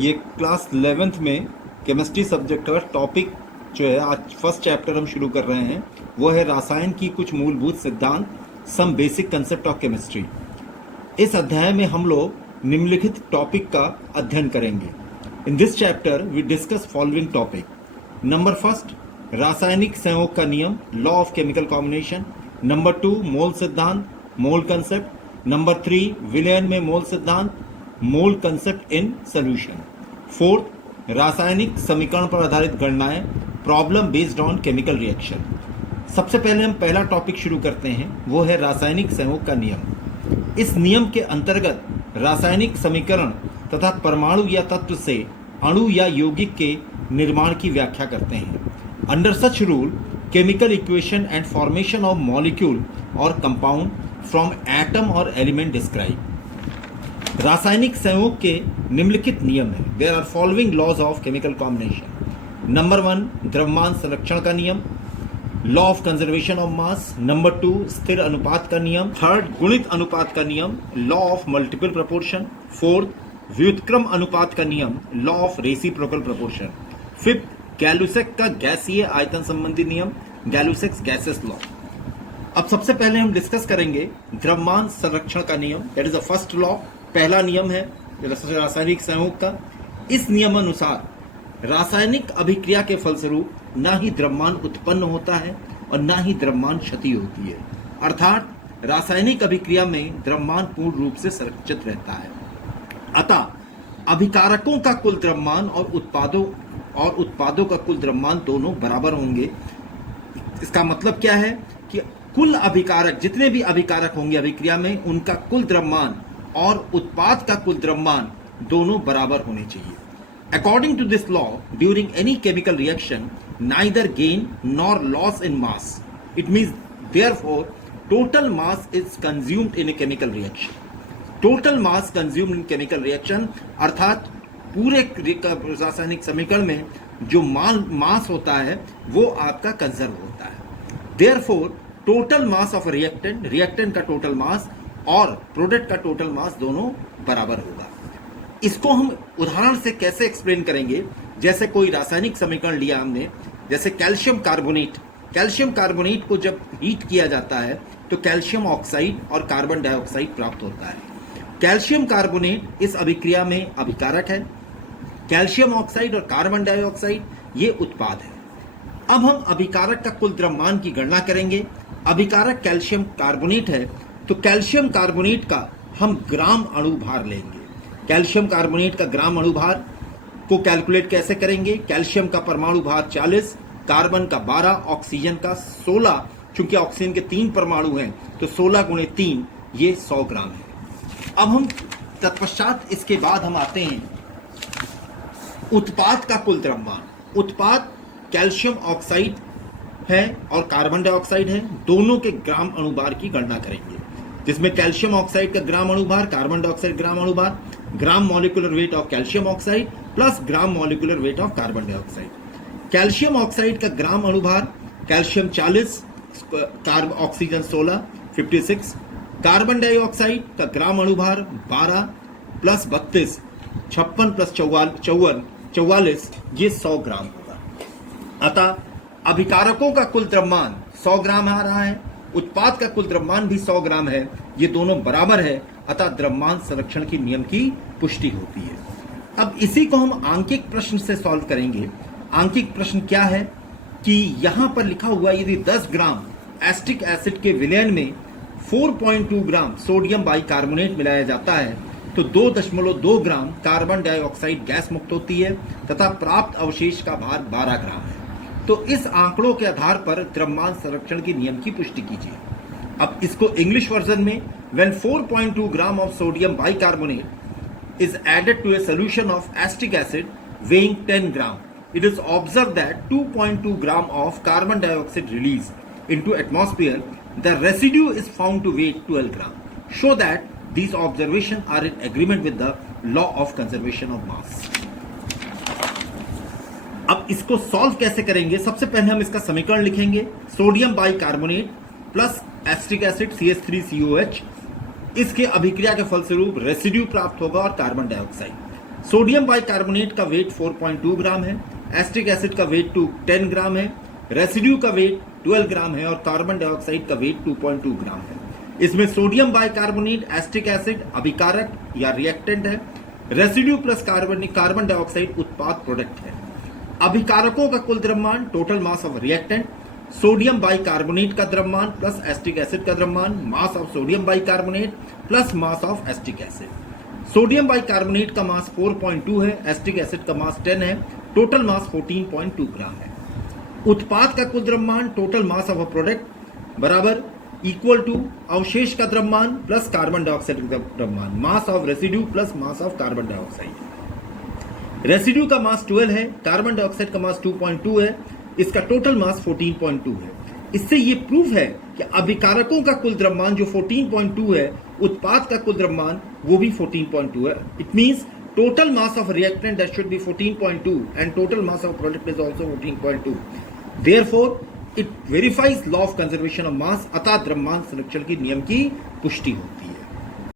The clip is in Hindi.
ये क्लास 11th में केमिस्ट्री सब्जेक्ट का टॉपिक जो है, आज फर्स्ट चैप्टर हम शुरू कर रहे हैं, वो है रसायन की कुछ मूलभूत सिद्धांत, some basic concept of chemistry. इस अध्याय में हम लोग निम्नलिखित टॉपिक का अध्ययन करेंगे। In this chapter we discuss following topic. Number first, रासायनिक संयोग का नियम, law of chemical combination. Number 2, mole सिद्धांत, मोल कंसेप्ट। नंबर 3, विलयन में मोल सिद्धांत, mole concept in solution. Fourth, रासायनिक समीकरण पर आधारित गणनाएं, problem based on chemical reaction. सबसे पहले हम पहला टॉपिक शुरू करते हैं, वो है रासायनिक संयोग का नियम। इस नियम के अंतर्गत रासायनिक समीकरण तथा परमाणु या तत्व से अणु या यौगिक के निर्माण की व्याख्या करते हैं। Under such rule, chemical equation and formation of molecule और कंपाउंड फ्रॉम एटम और एलिमेंट डिस्क्राइब। रासायनिक संयोग के निम्नलिखित नियम हैं। There are following laws of chemical combination. Number 1, द्रव्यमान संरक्षण का नियम, law of conservation of mass. Number 2, स्थिर अनुपात का नियम। थर्ड, गुणित अनुपात का नियम, law of multiple proportion. Fourth, व्युत्क्रम अनुपात का नियम, law of reciprocal proportion. Fifth, Gay-Lussac का गैसीय आयतन संबंधी नियम, गैलुसेक्स गैसेस लॉ। अब सबसे पहले हम डिस्कस करेंगे द्रव्यमान संरक्षण का नियम, that is the first law, पहला नियम है रासायनिक संयोग का। इस नियमानुसार रासायनिक अभिक्रिया के फलस्वरूप ना ही द्रव्यमान उत्पन्न होता है और ना ही द्रव्यमान क्षति होती है, अर्थात रासायनिक अभिक्रिया में द्रव्यमान पूर्ण रूप से संरक्षित रहता है। अतः अभिकारकों का कुल द्रव्यमान और उत्पादों का कुल द्रव्यमान दोनों बराबर होंगे। इसका मतलब क्या है कि कुल अभिकारक, जितने भी अभिकारक होंगे अभिक्रिया में, उनका कुल द्रव्यमान और उत्पाद का कुल द्रव्यमान दोनों बराबर होने चाहिए। According to this law, during any chemical reaction, neither gain nor loss in mass. It means, therefore, total mass is consumed in a chemical reaction. Total mass consumed in chemical reaction अर्थात पूरे रासायनिक समीकरण में जो मास होता है वो आपका कंजर्व होता है। Therefore, total mass of a reactant का टोटल मास और प्रोडक्ट का टोटल मास दोनों बराबर होगा। इसको हम उदाहरण से कैसे एक्सप्लेन करेंगे, जैसे कोई रासायनिक समीकरण लिया हमने, जैसे कैल्शियम कार्बोनेट को जब हीट किया जाता है तो कैल्शियम ऑक्साइड और कार्बन डाइऑक्साइड प्राप्त होता है। कैल्शियम कार्बोनेट इस अभिक्रिया में अभिकारक है, कैल्शियम ऑक्साइड और कार्बन डाइऑक्साइड ये उत्पाद है। अब हम अभिकारक का कुल द्रव्यमान की गणना करेंगे। अभिकारक कैल्शियम कार्बोनेट है तो कैल्शियम कार्बोनेट का हम ग्राम अणुभार लेंगे। कैल्शियम कार्बोनेट का ग्राम अणुभार को कैलकुलेट कैसे करेंगे? कैल्शियम का परमाणु भार 40, कार्बन का 12, ऑक्सीजन का 16। चूंकि ऑक्सीजन के 3 परमाणु हैं तो 16 गुणे 3 ये 100 ग्राम है। अब हम तत्पश्चात इसके बाद हम आते हैं उत्पाद का कुल द्रव्यमान। उत्पाद कैल्शियम ऑक्साइड है और कार्बन डाइऑक्साइड है, दोनों के ग्राम अणुभार की गणना करेंगे, जिसमें कैल्शियम ऑक्साइड का ग्राम अणुभार, कार्बन डाइऑक्साइड ग्राम अणुभार, gram molecular weight of calcium oxide plus gram molecular weight of carbon dioxide. Calcium oxide का ग्राम अणुभार कैल्शियम 40, ऑक्सीजन 16, 56। कार्बन डाइऑक्साइड का ग्राम अणुभार 12 प्लस 32, 56 प्लस 44, ये 100 ग्राम होगा। अतः अभिकारकों का कुल द्रव्यमान 100 ग्राम आ रहा है, उत्पाद का कुल द्रव्यमान भी 100 ग्राम है, ये दोनों बराबर है, अतः द्रव्यमान संरक्षण की नियम की पुष्टि होती है। अब इसी को हम आंकिक प्रश्न से सॉल्व करेंगे। आंकिक प्रश्न क्या है कि यहां पर लिखा हुआ, यदि 10 ग्राम एस्टिक एसिड के विलयन में 4.2 ग्राम सोडियम बाइकार्बोनेट मिलाया जाता है तो 2.2 ग्राम कार्बन डाइऑक्साइड गैस मुक्त होती है तथा प्राप्त अवशेष का भार 12 ग्राम है। तो इस आंकड़ों के आधार पर द्रव्यमान संरक्षण के नियम की पुष्टि कीजिए। अब इसको इंग्लिश वर्जन में, when 4.2 gram of sodium bicarbonate is added to a solution of acetic acid weighing 10 gram, it is observed that 2.2 gram of carbon dioxide released into atmosphere. The residue is found to weigh 12 gram. Show that these observations are in agreement with the law of conservation of mass. अब इसको सॉल्व कैसे करेंगे? सबसे पहले हम इसका समीकरण लिखेंगे। Sodium bicarbonate plus acetic acid CH3COH, इसके अभिक्रिया के फलस्वरूप रेसिड्यू प्राप्त होगा और कार्बन डाइऑक्साइड। सोडियम बाइकार्बोनेट का वेट 4.2 ग्राम है, एस्टिक एसिड का वेट 10 ग्राम है, रेसिड्यू का वेट 12 ग्राम है और कार्बन डाइऑक्साइड का वेट 2.2 ग्राम है। इसमें सोडियम बाइकार्बोनेट एस्टिक एसिड अभिकारक या रिएक्टेंट है, रेसिड्यू प्लस कार्बन डाइऑक्साइड उत्पाद प्रोडक्ट है। अभिकारकों का कुल द्रव्यमान total mass of reactant, sodium bicarbonate का द्रव्यमान प्लस एस्टिक एसिड का द्रव्यमान, mass of sodium bicarbonate plus mass of acetic acid. Sodium bicarbonate का मास 4.2 है, एस्टिक एसिड का मास 10 है, टोटल मास 14.2 ग्राम है। उत्पाद का कुल द्रव्यमान total mass of a product बराबर इक्वल टू अवशेष का द्रव्यमान प्लस कार्बन डाइऑक्साइड का द्रव्यमान, mass of residue plus mass of carbon dioxide. Residue का मास 12 है, कार्बन डाइऑक्साइड का मास 2.2 है, इसका टोटल मास 14.2 है। इससे ये प्रूफ है कि अभिकारकों का कुल द्रव्यमान जो 14.2 है, उत्पाद का कुल द्रव्यमान वो भी 14.2 है। It means total mass of reactant that should be 14.2 and total mass of product is also 14.2. Therefore, it verifies law of conservation of mass, अतः द्रव्यमान संरक्षण की नियम की पुष्टि होती है।